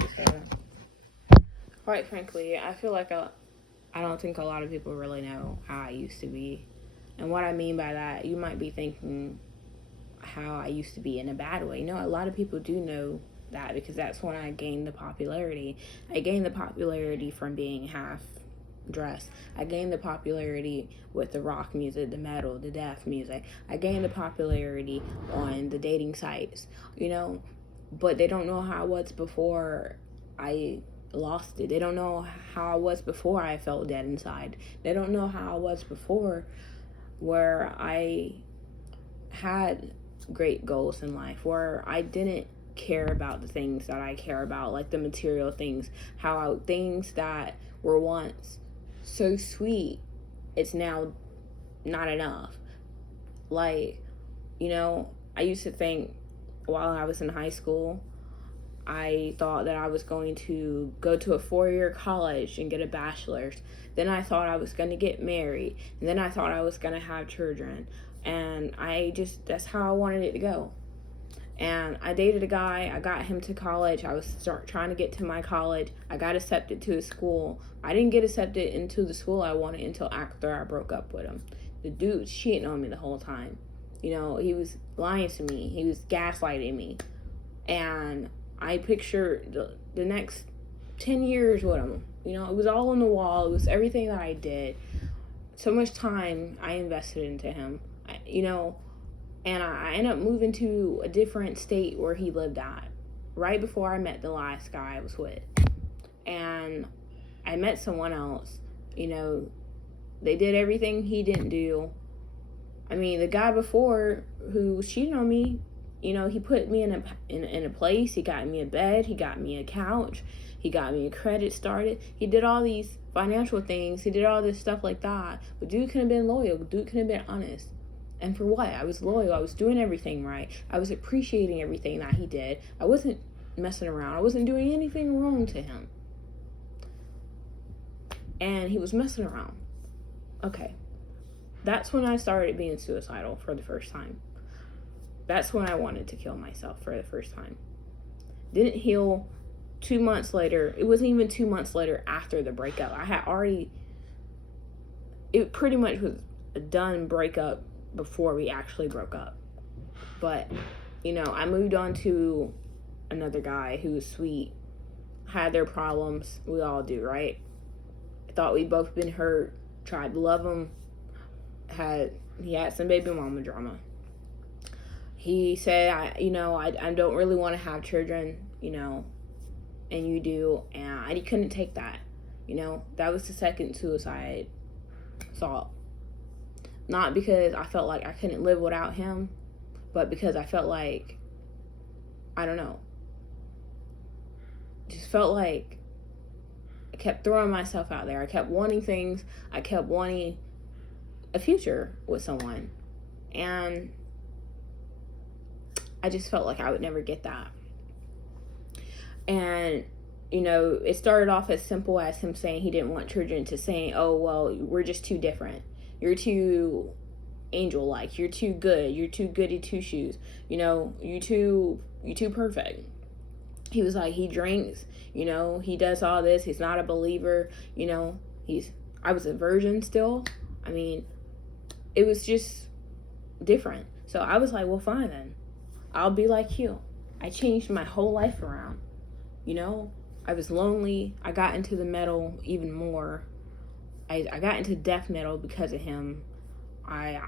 Like, so, quite frankly, I feel like I don't think a lot of people really know how I used to be. And what I mean by that, you might be thinking how I used to be in a bad way. No, a lot of people do know that because that's when I gained the popularity. I gained the popularity from being half dressed. I gained the popularity with the rock music, the metal, the death music. I gained the popularity on the dating sites, but they don't know how I was before I lost it. They don't know how I was before I felt dead inside. They don't know how I was before where I had great goals in life, where I didn't care about the things that I care about, like the material things, things that were once so sweet, it's now not enough. Like, I used to think while I was in high school, I thought that I was going to go to a 4-year college and get a bachelor's. Then I thought I was going to get married. And then I thought I was going to have children. And that's how I wanted it to go. And I dated a guy. I got him to college. I was trying to get to my college. I got accepted to his school. I didn't get accepted into the school I wanted until after I broke up with him. The dude cheating on me the whole time. He was lying to me. He was gaslighting me. And I picture the next 10 years with him. It was all on the wall. It was everything that I did. So much time I invested into him. And I ended up moving to a different state where he lived at right before I met the last guy I was with. And I met someone else. They did everything he didn't do. I mean, the guy before who cheated on me, he put me in a place. He got me a bed. He got me a couch. He got me a credit started. He did all these financial things. He did all this stuff like that. But dude could have been loyal. Dude could have been honest. And for what? I was loyal. I was doing everything right. I was appreciating everything that he did. I wasn't messing around. I wasn't doing anything wrong to him. And he was messing around. Okay. That's when I started being suicidal for the first time. That's when I wanted to kill myself for the first time. Didn't heal 2 months later. It wasn't even 2 months later after the breakup. It pretty much was a done breakup before we actually broke up. But, I moved on to another guy who was sweet, had their problems. We all do, right? I thought we'd both been hurt, tried to love him. He had some baby mama drama. He said, I don't really want to have children, and you do. And I couldn't take that. That was the second suicide thought. Not because I felt like I couldn't live without him, but because I felt like, I don't know, just felt like I kept throwing myself out there. I kept wanting things. I kept wanting a future with someone. And I just felt like I would never get that. And, it started off as simple as him saying he didn't want children to saying, oh, well, we're just too different. You're too angel-like. You're too good. You're too goody two-shoes. You too perfect. He was like, he drinks. He does all this. He's not a believer. I was a virgin still. I mean, it was just different. So I was like, well, fine then. I'll be like you. I changed my whole life around. I was lonely. I got into the metal even more. I got into death metal because of him. I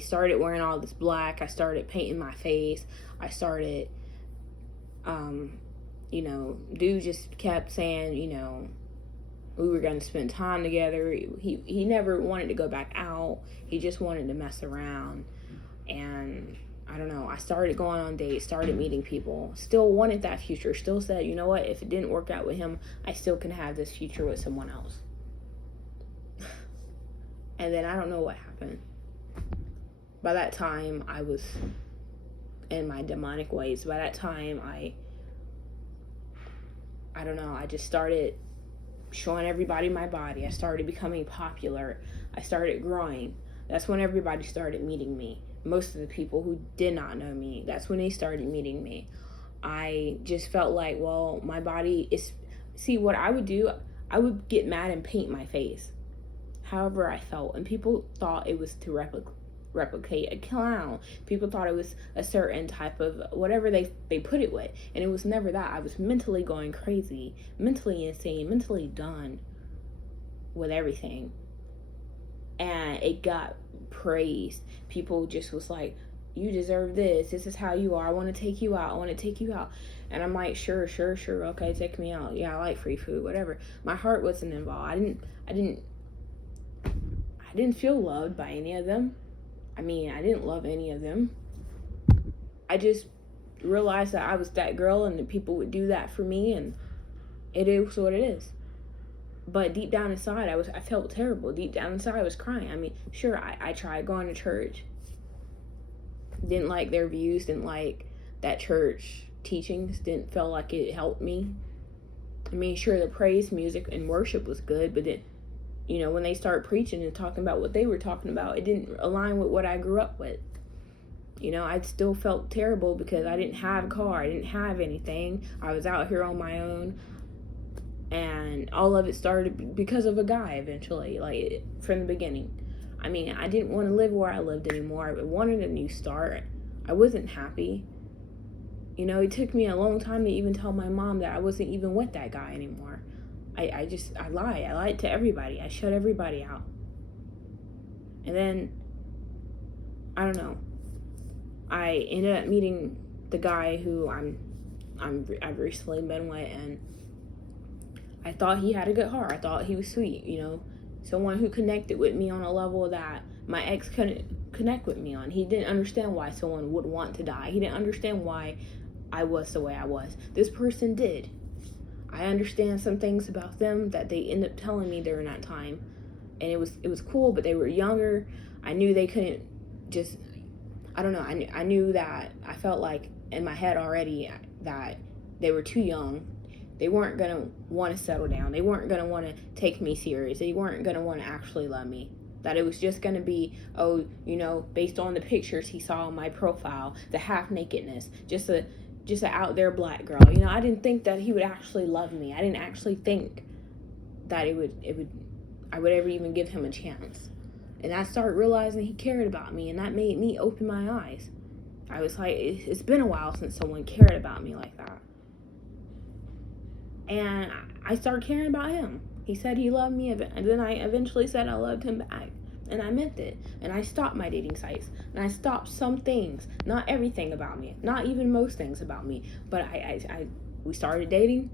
started wearing all this black. I started painting my face. I started, dude just kept saying, we were going to spend time together. He never wanted to go back out. He just wanted to mess around. And I don't know. I started going on dates, started meeting people, still wanted that future, still said, you know what, if it didn't work out with him, I still can have this future with someone else. And then I don't know what happened. By that time, I was in my demonic ways. By that time, I don't know, I just started showing everybody my body. I started becoming popular. I started growing. That's when everybody started meeting me. Most of the people who did not know me, that's when they started meeting me. I just felt like, well, my body is. See, what I would do, I would get mad and paint my face however I felt. And people thought it was to replicate a clown. People thought it was a certain type of whatever they put it with. And it was never that. I was mentally going crazy, mentally insane, mentally done with everything. And it got praised. People just was like, you deserve this. This is how you are. I want to take you out. I want to take you out. And I'm like, sure. Okay, take me out. Yeah, I like free food, whatever. My heart wasn't involved. I didn't feel loved by any of them. I mean, I didn't love any of them. I just realized that I was that girl and that people would do that for me, and it is what it is. But deep down inside, I felt terrible. Deep down inside, I was crying. I mean, sure, I tried going to church. Didn't like their views, didn't like that church teachings, didn't feel like it helped me. I mean, sure, the praise music and worship was good, but then, you know, when they start preaching and talking about what they were talking about, it didn't align with what I grew up with. You know, I still felt terrible because I didn't have a car. I didn't have anything. I was out here on my own. And all of it started because of a guy eventually, like from the beginning. I mean, I didn't want to live where I lived anymore. I wanted a new start. I wasn't happy. You know, it took me a long time to even tell my mom that I wasn't even with that guy anymore. I lied. I lied to everybody. I shut everybody out. And then, I don't know. I ended up meeting the guy who I've recently been with, and I thought he had a good heart. I thought he was sweet, you know, someone who connected with me on a level that my ex couldn't connect with me on. He didn't understand why someone would want to die. He didn't understand why I was the way I was. This person did. I understand some things about them that they ended up telling me during that time, and it was cool, but they were younger. I knew they couldn't just, I don't know, I knew that, I felt like in my head already that they were too young. They weren't going to want to settle down. They weren't going to want to take me serious. They weren't going to want to actually love me. That it was just going to be, oh, you know, based on the pictures he saw on my profile, the half nakedness, just a out there black girl. You know, I didn't think that he would actually love me. I didn't actually think that I would ever even give him a chance. And I started realizing he cared about me, and that made me open my eyes. I was like, it's been a while since someone cared about me like that. And I started caring about him. He said he loved me, and then I eventually said I loved him back. And I meant it. And I stopped my dating sites. And I stopped some things. Not everything about me. Not even most things about me. But we started dating.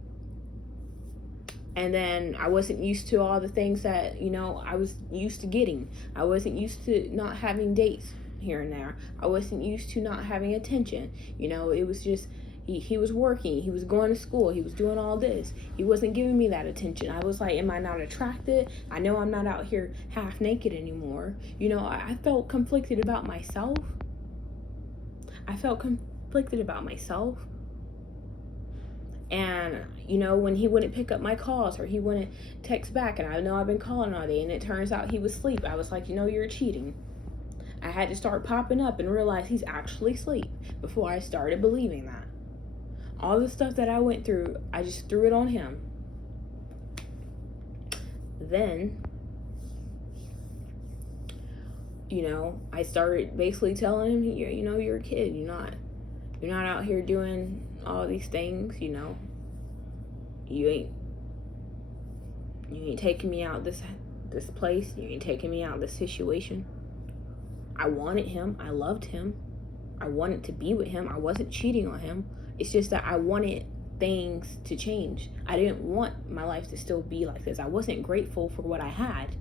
And then I wasn't used to all the things that, you know, I was used to getting. I wasn't used to not having dates here and there. I wasn't used to not having attention. You know, it was just... He was working, he was going to school, he was doing all this. He wasn't giving me that attention. I was like, am I not attracted? I know I'm not out here half naked anymore. You know, I felt conflicted about myself. And, you know, when he wouldn't pick up my calls or he wouldn't text back, and I know I've been calling all day, and it turns out he was asleep, I was like, you know, you're cheating. I had to start popping up and realize he's actually asleep before I started believing that. All the stuff that I went through, I just threw it on him. Then, you know, I started basically telling him, you know, you're a kid. You're not out here doing all these things, you know. You ain't taking me out this place. You ain't taking me out this situation. I wanted him. I loved him. I wanted to be with him. I wasn't cheating on him. It's just that I wanted things to change. I didn't want my life to still be like this. I wasn't grateful for what I had.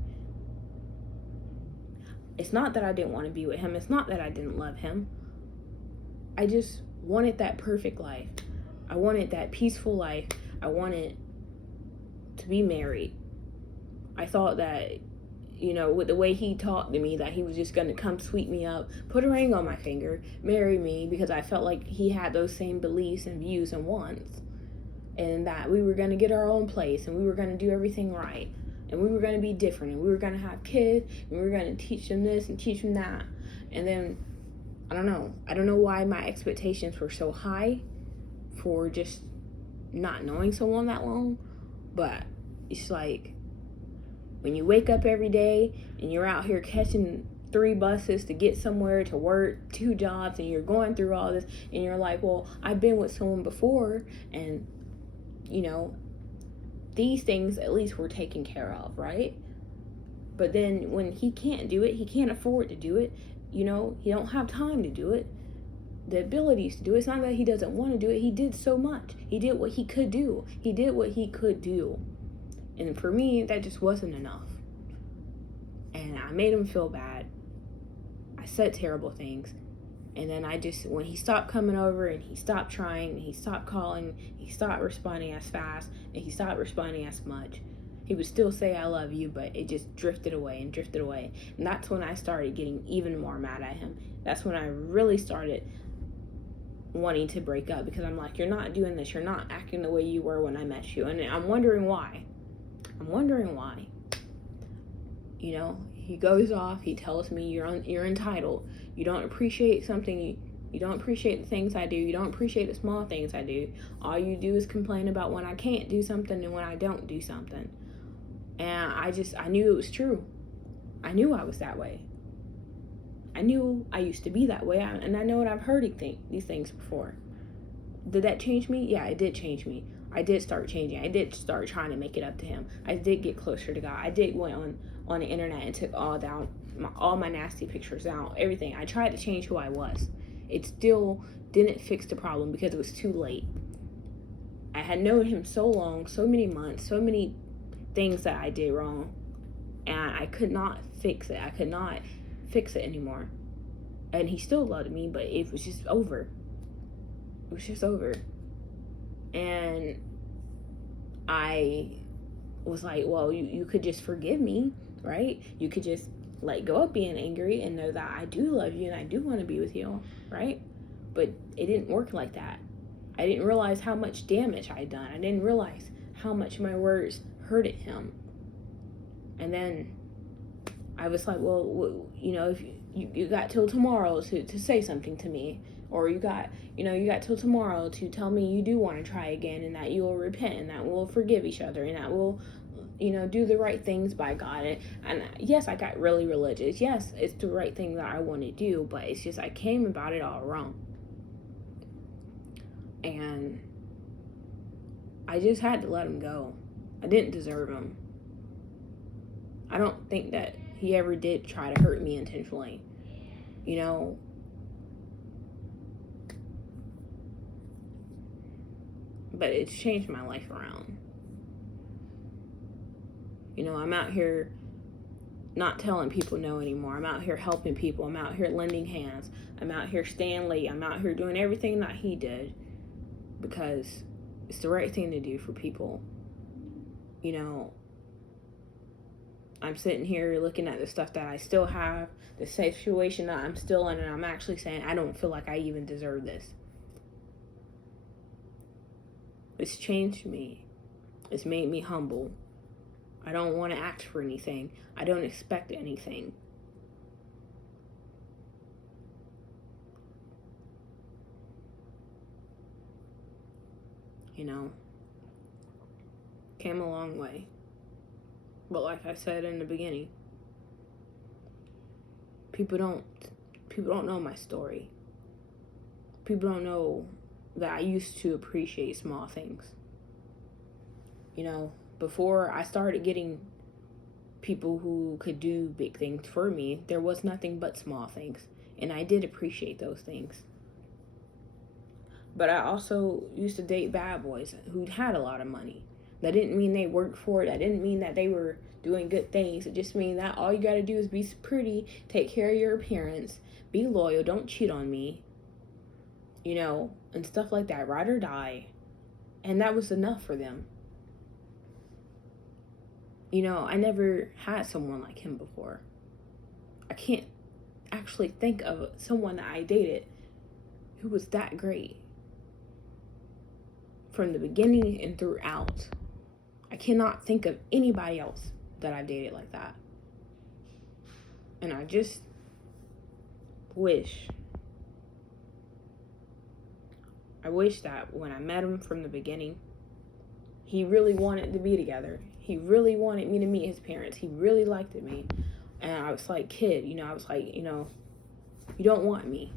It's not that I didn't want to be with him. It's not that I didn't love him. I just wanted that perfect life. I wanted that peaceful life. I wanted to be married. I thought that, you know, with the way he talked to me, that he was just going to come sweep me up, put a ring on my finger, marry me, because I felt like he had those same beliefs and views and wants, and that we were going to get our own place, and we were going to do everything right, and we were going to be different, and we were going to have kids, and we were going to teach them this and teach them that. And then, I don't know why my expectations were so high for just not knowing someone that long, but it's like when you wake up every day and you're out here catching 3 buses to get somewhere to work, 2 jobs, and you're going through all this, and you're like, well, I've been with someone before, and these things at least were taken care of, right? But then when he can't do it, he can't afford to do it, he don't have time to do it, the abilities to do it. It's not that he doesn't want to do it. He did so much. He did what he could do. And for me, that just wasn't enough. And I made him feel bad. I said terrible things. And then when he stopped coming over and he stopped trying, and he stopped calling, he stopped responding as fast, and he stopped responding as much. He would still say, I love you, but it just drifted away and drifted away. And that's when I started getting even more mad at him. That's when I really started wanting to break up, because I'm like, you're not doing this. You're not acting the way you were when I met you. And I'm wondering why. He goes off. He tells me you're entitled. You don't appreciate something. You don't appreciate the things I do. You don't appreciate the small things I do. All you do is complain about when I can't do something and when I don't do something. And I knew it was true. I knew I was that way. I knew I used to be that way. And I know, and I've heard these things before. Did that change me? Yeah, it did change me. I did start changing. I did start trying to make it up to him. I did get closer to God. I did went on the internet and took all my nasty pictures down, everything. I tried to change who I was. It still didn't fix the problem because it was too late. I had known him so long, so many months, so many things that I did wrong, and I could not fix it. I could not fix it anymore. And he still loved me, but it was just over. It was just over. And I was like, well, you could just forgive me, right? You could just let go of being angry and know that I do love you and I do want to be with you, right? But it didn't work like that. I didn't realize how much damage I had done. I didn't realize how much my words hurted him. And then I was like, well, if you got till tomorrow to say something to me, or you got till tomorrow to tell me you do want to try again, and that you will repent, and that we'll forgive each other, and that we'll, do the right things by God. And yes, I got really religious. Yes, it's the right thing that I want to do, but it's just I came about it all wrong. And I just had to let him go. I didn't deserve him. I don't think that he ever did try to hurt me intentionally. But it's changed my life around. I'm out here not telling people no anymore. I'm out here helping people. I'm out here lending hands. I'm out here staying late. I'm out here doing everything that he did because it's the right thing to do for people. I'm sitting here looking at the stuff that I still have, the situation that I'm still in, and I'm actually saying I don't feel like I even deserve this. It's changed me. It's made me humble. I don't want to ask for anything. I don't expect anything. Came a long way. But like I said in the beginning, people don't know my story. People don't know that I used to appreciate small things. Before I started getting people who could do big things for me, there was nothing but small things. And I did appreciate those things. But I also used to date bad boys who had a lot of money. That didn't mean they worked for it. That didn't mean that they were doing good things. It just means that all you got to do is be pretty, take care of your appearance, be loyal, don't cheat on me, and stuff like that, ride or die. And that was enough for them. I never had someone like him before. I can't actually think of someone that I dated who was that great. From the beginning and throughout. I cannot think of anybody else that I've dated like that. And I just wish I wish that when I met him from the beginning, he really wanted to be together. He really wanted me to meet his parents. He really liked me. And I was like, kid, I was like, you don't want me.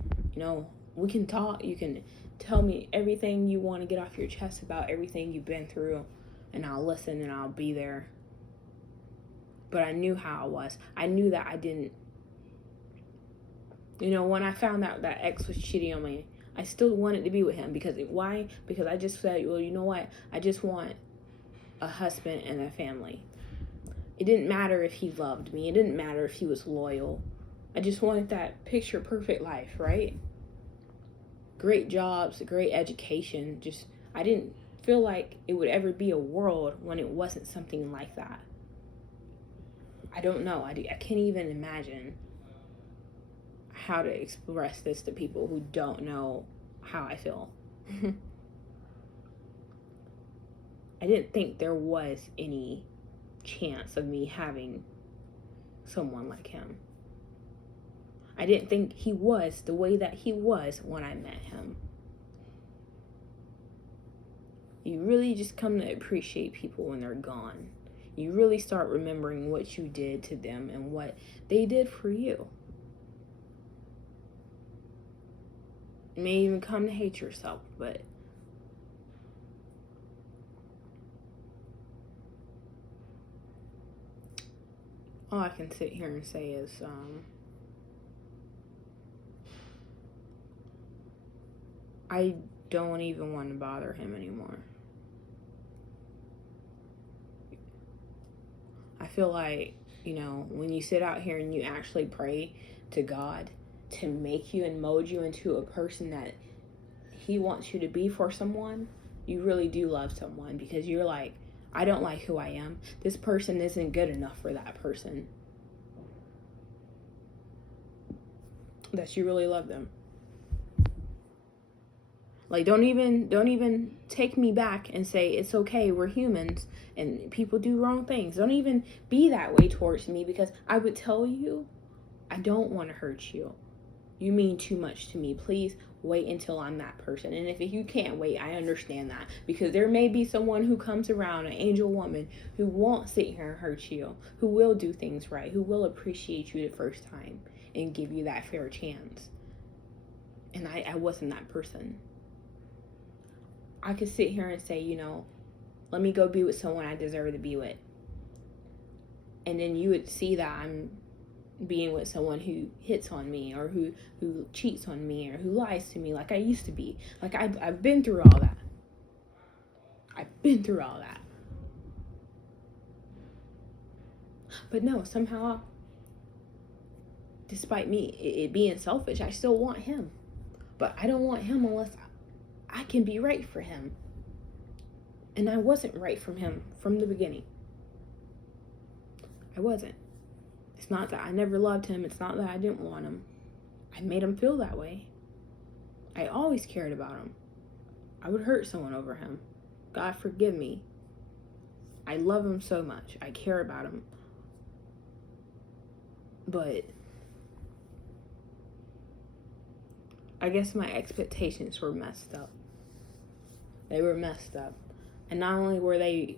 We can talk. You can tell me everything you want to get off your chest about everything you've been through, and I'll listen and I'll be there. But I knew how I was. I knew that I didn't. When I found out that ex was cheating on me, I still wanted to be with him. Why? Because I just said, well, you know what? I just want a husband and a family. It didn't matter if he loved me. It didn't matter if he was loyal. I just wanted that picture perfect life, right? Great jobs, great education. I didn't feel like it would ever be a world when it wasn't something like that. I don't know. I can't even imagine how to express this to people who don't know how I feel. I didn't think there was any chance of me having someone like him. I didn't think he was the way that he was when I met him. You really just come to appreciate people when they're gone. You really start remembering what you did to them and what they did for you. You may even come to hate yourself, but all I can sit here and say is, I don't even want to bother him anymore. I feel like, when you sit out here and you actually pray to God to make you and mold you into a person that he wants you to be for someone, you really do love someone, because you're like, I don't like who I am. This person isn't good enough for that person. That you really love them. Like, don't even take me back and say it's okay, we're humans and people do wrong things. Don't even be that way towards me, because I would tell you, I don't want to hurt you. You mean too much to me. Please wait until I'm that person. And if you can't wait, I understand that, because there may be someone who comes around, an angel woman, who won't sit here and hurt you, who will do things right, who will appreciate you the first time and give you that fair chance. And I wasn't that person. I could sit here and say, let me go be with someone I deserve to be with. And then you would see that I'm being with someone who hits on me, or who cheats on me, or who lies to me like I used to be. Like, I've been through all that. But no, somehow, despite me it being selfish, I still want him. But I don't want him unless I can be right for him. And I wasn't right from him from the beginning. I wasn't. It's not that I never loved him. It's not that I didn't want him. I made him feel that way. I always cared about him. I would hurt someone over him. God forgive me. I love him so much. I care about him. But I guess my expectations were messed up. They were messed up. And not only were they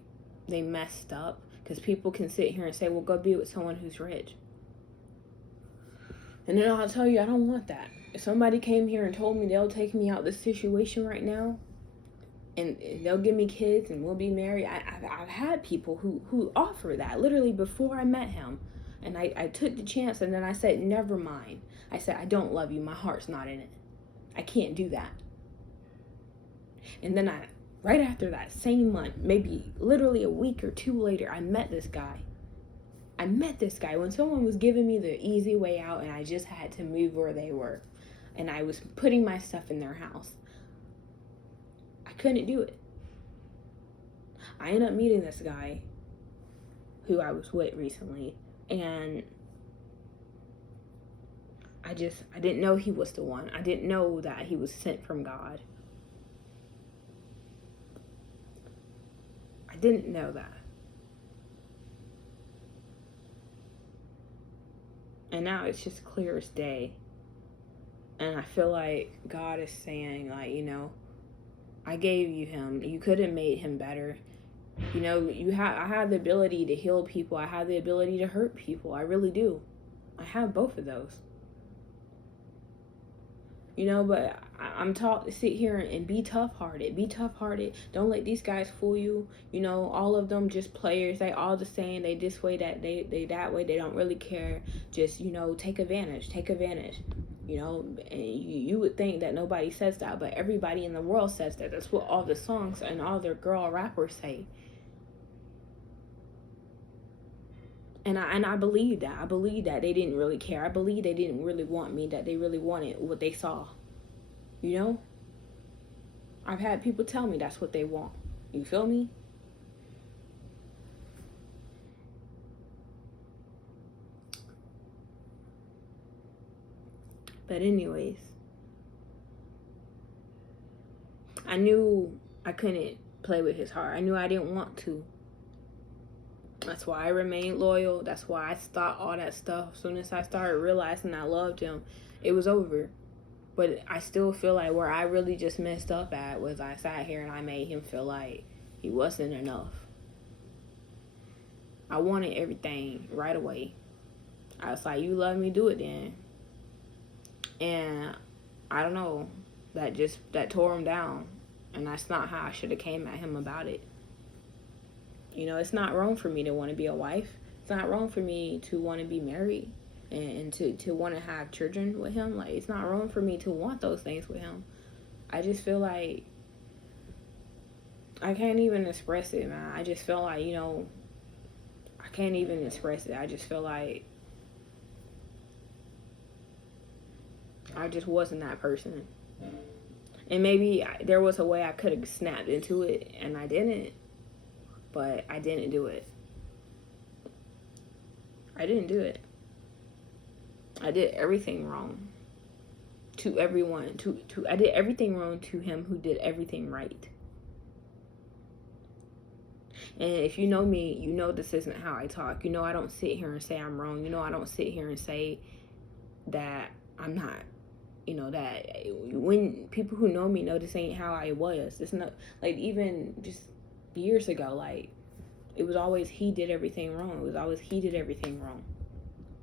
messed up, because people can sit here and say, well, go be with someone who's rich. And then I'll tell you, I don't want that. If somebody came here and told me they'll take me out this situation right now, and they'll give me kids and we'll be married, I've had people who offer that literally before I met him. And I took the chance, and then I said, never mind. I said, I don't love you. My heart's not in it. I can't do that. And then right after that same month, maybe literally a week or two later, I met this guy. When someone was giving me the easy way out and I just had to move where they were. And I was putting my stuff in their house. I couldn't do it. I ended up meeting this guy who I was with recently. And I didn't know he was the one. I didn't know that he was sent from God. I didn't know that. And now it's just clear as day. And I feel like God is saying, like, I gave you him. You could have made him better. You know, I have the ability to heal people. I have the ability to hurt people. I really do. I have both of those. You know, but I'm taught to sit here and be tough-hearted. Be tough-hearted. Don't let these guys fool you. You know, all of them just players. They all the same. They this way, they that way. They don't really care. Just, you know, take advantage. Take advantage. You know, and you would think that nobody says that, but everybody in the world says that. That's what all the songs and all their girl rappers say. And I believe that. I believe that they didn't really care. I believe they didn't really want me, that they really wanted what they saw. You know? I've had people tell me that's what they want. You feel me? But anyways, I knew I couldn't play with his heart. I knew I didn't want to. That's why I remained loyal. That's why I stopped all that stuff. As soon as I started realizing I loved him, it was over. But I still feel like where I really just messed up at was I sat here and I made him feel like he wasn't enough. I wanted everything right away. I was like, you love me, do it then. And I don't know, that tore him down. And that's not how I should have came at him about it. You know, it's not wrong for me to want to be a wife. It's not wrong for me to want to be married and to want to have children with him. Like, it's not wrong for me to want those things with him. I just feel like I can't even express it, man. I just feel like, you know, I can't even express it. I just feel like I just wasn't that person. And maybe there was a way I could have snapped into it, and I didn't. But I didn't do it. I didn't do it. I did everything wrong to everyone. I did everything wrong to him who did everything right. And if you know me, you know this isn't how I talk. You know I don't sit here and say I'm wrong. You know I don't sit here and say that I'm not. You know that when people who know me know this ain't how I was. It's not like even just years ago, like it was always he did everything wrong. It was always he did everything wrong.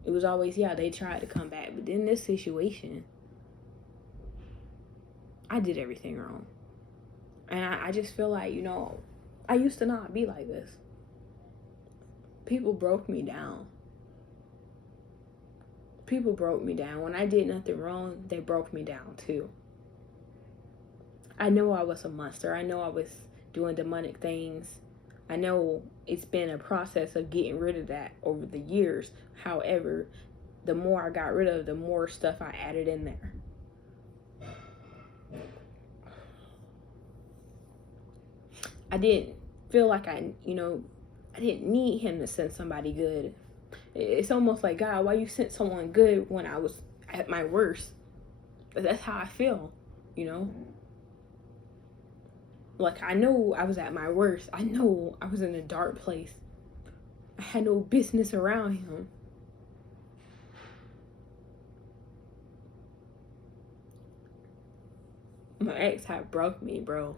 It was always, yeah, they tried to come back. But in this situation, I did everything wrong. And I just feel like, you know, I used to not be like this. People broke me down. People broke me down. When I did nothing wrong, they broke me down too. I know I was a monster. I know I was doing demonic things. I know it's been a process of getting rid of that over the years. However, the more I got rid of, the more stuff I added in there. I didn't feel like I didn't need him to send somebody good. It's almost like, God, why you sent someone good when I was at my worst? That's how I feel, you know? Like, I know I was at my worst. I know I was in a dark place. I had no business around him. My ex had broke me, bro.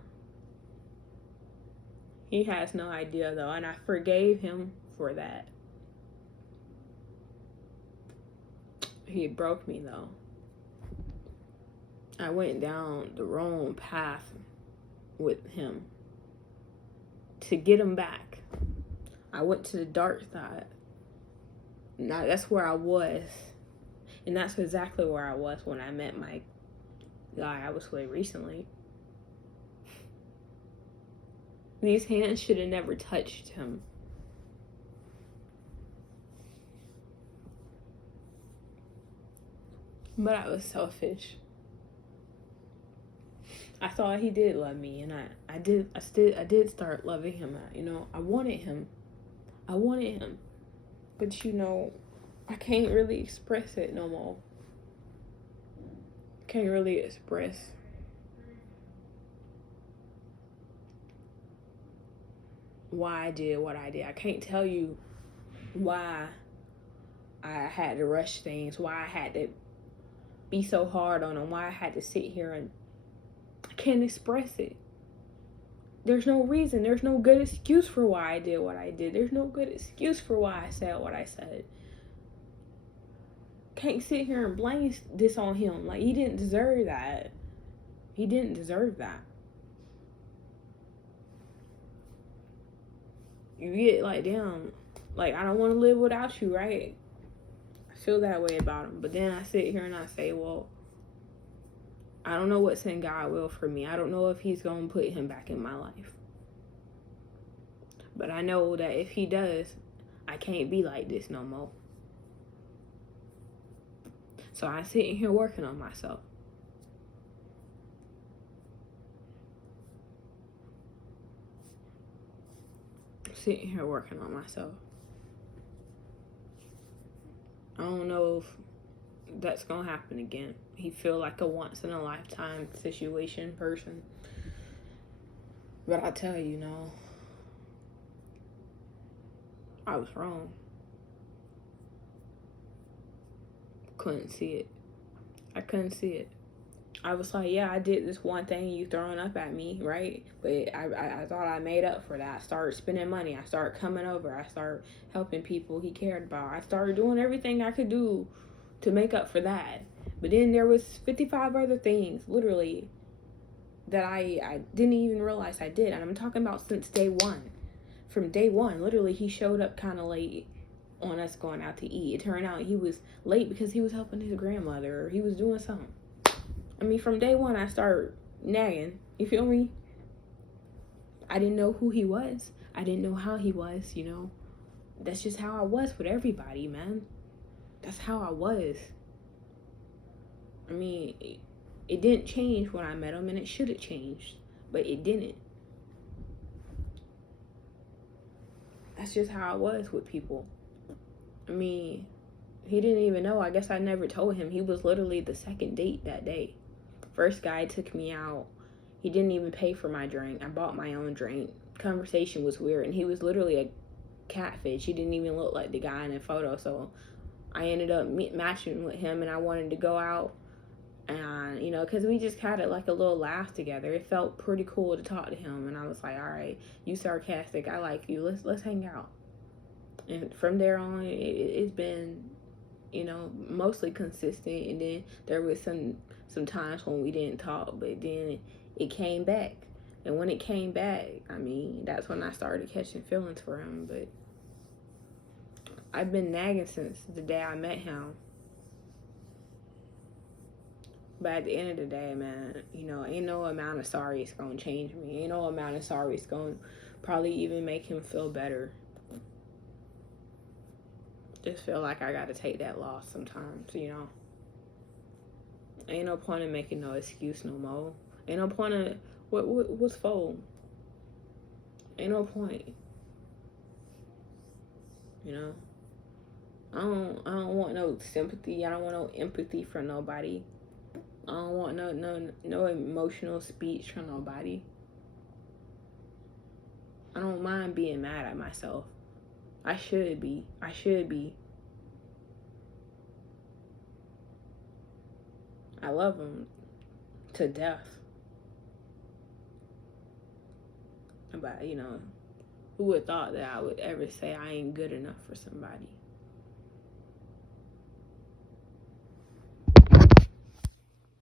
He has no idea, though, and I forgave him for that. He broke me, though. I went down the wrong path with him to get him back. I went to the dark side. Now that's where I was, and that's exactly where I was when I met my guy I was with recently. These hands should have never touched him. But I was selfish. I thought he did love me, and I did start loving him. You know, I wanted him. But you know, I can't really express it no more. Can't really express why I did what I did. I can't tell you why I had to rush things, why I had to be so hard on him, why I had to sit here and I can't express it. there's no reason. There's no good excuse for why I did what I did. There's no good excuse for why I said what I said. Can't sit here and blame this on him. Like, he didn't deserve that. He didn't deserve that. You get like, damn, like, I don't want to live without you, right? I feel that way about him. But then I sit here and I say, well, I don't know what's in God's will for me. I don't know if he's going to put him back in my life. But I know that if he does, I can't be like this no more. So I'm sitting here working on myself. Sitting here working on myself. I don't know if that's gonna happen again. He feel like a once in a lifetime situation person. But I tell you, no, I was wrong. Couldn't see it. I couldn't see it. I was like, yeah, I did this one thing, you throwing up at me, right? But I thought I made up for that. I started spending money. I started coming over. I started helping people he cared about. I started doing everything I could do to make up for that. But then there was 55 other things, literally, that I didn't even realize I did. And I'm talking about since day one. From day one, literally, he showed up kind of late on us going out to eat. It turned out he was late because he was helping his grandmother, or he was doing something. I mean, from day one, I started nagging. You feel me? I didn't know who he was. I didn't know how he was, you know. That's just how I was with everybody, man. That's how I was. I mean, it didn't change when I met him, and it should have changed. But it didn't. That's just how I was with people. I mean, he didn't even know. I guess I never told him. He was literally the second date that day. First guy took me out. He didn't even pay for my drink. I bought my own drink. Conversation was weird, and he was literally a catfish. He didn't even look like the guy in the photo, so I ended up matching with him, and I wanted to go out, and, you know, because we just had like a little laugh together. It felt pretty cool to talk to him, and I was like, all right, you sarcastic, I like you, let's hang out. And from there on, it's been, you know, mostly consistent. And then there was some times when we didn't talk, but then it came back. And when it came back, I mean, that's when I started catching feelings for him. But I've been nagging since the day I met him. But at the end of the day, man, you know, ain't no amount of sorry is gonna change me. Ain't no amount of sorry is gonna probably even make him feel better. Just feel like I gotta take that loss sometimes, you know. Ain't no point in making no excuse no more. Ain't no point in what's for. Ain't no point. You know. I don't want no sympathy. I don't want no empathy from nobody. I don't want no emotional speech from nobody. I don't mind being mad at myself. I should be. I love him to death. But, you know, who would have thought that I would ever say I ain't good enough for somebody?